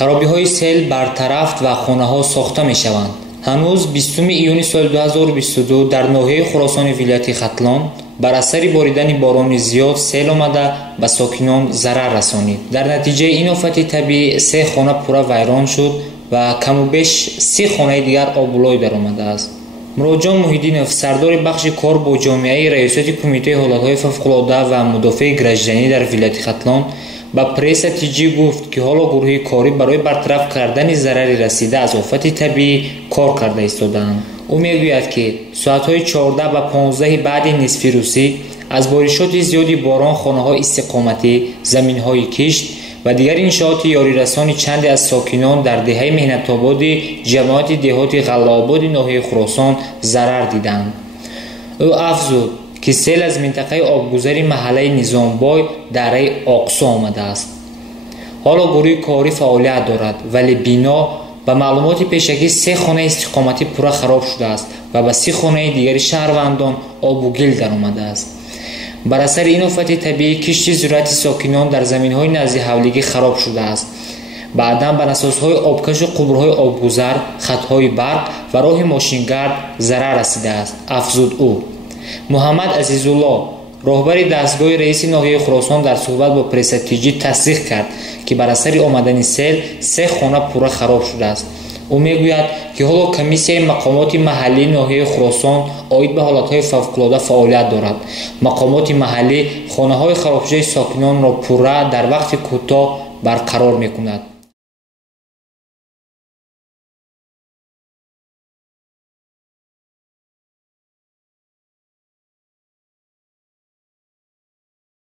خرابی‌های سیل برطرف و خانه‌ها ساخته می‌شوند. هنوز 20 ایون سال 2022 در ناحیه خراسان ولایت ختلان بر اثر باریدن باران زیاد سیل آمده به ساکنان ضرر رسانید. در نتیجه این آفت طبیعی 3 خانه پورا ویران شد و کم و بیش 30 خانه دیگر آبولای در آمده است. مروجان محیدینوف، سردار بخش کار با جامعه ریاست کمیته حالت‌های فوق‌العاده و مدافع گراجدانی در ولایت ختلان با پرس تیجی گفت که حالا گروه کاری برای برطرف کردن ضرر رسیده از آفت طبیعی کار کرده ایستادند. او میگوید که ساعت‌های 14 و 15 بعد نصف روزی از بارشات زیادی باران خانه‌های استقامتی، زمین‌های کشت و دیگر انشاءات یاری رسانی چند از ساکنان در دهه مهنت آباد جماعت دهات غله‌آباد ناحیه خراسان ضرر دیدند. او افزود که سیل از منطقه آبگذری محله نظامبای دره آقسو آمده است. حالا گروه کاری فعالیت دارد ولی بنا به معلومات پیشگی 3 خانه استقامتی پورا خراب شده است و به 30 خانه دیگر شهروندان آب و گل در آمده است. بر اثر این آفت طبیعی کشتی زراعت ساکنان در زمین‌های نزد حولگی خراب شده است. بعداً بر اساس‌های آبکش و قبرهای آبگذر، خط‌های برق و راه ماشینگرد ضرر رسیده است. افزود او. محمد عزیزالله، راهبر دستگاه رئیس ناحیه خراسان در صحبت با پرس تیجی تصدیق کرد که بر اثر آمدن سیل 3 خانه پورا خراب شده است. او میگوید که حالا کمیسیای مقامات محلی ناحیه خراسان آید به حالت‌های فوق‌العاده فعالیت دارد. مقامات محلی خانه‌های خراب شده ساکنان را پورا در وقت کوتاه برقرار می‌کند.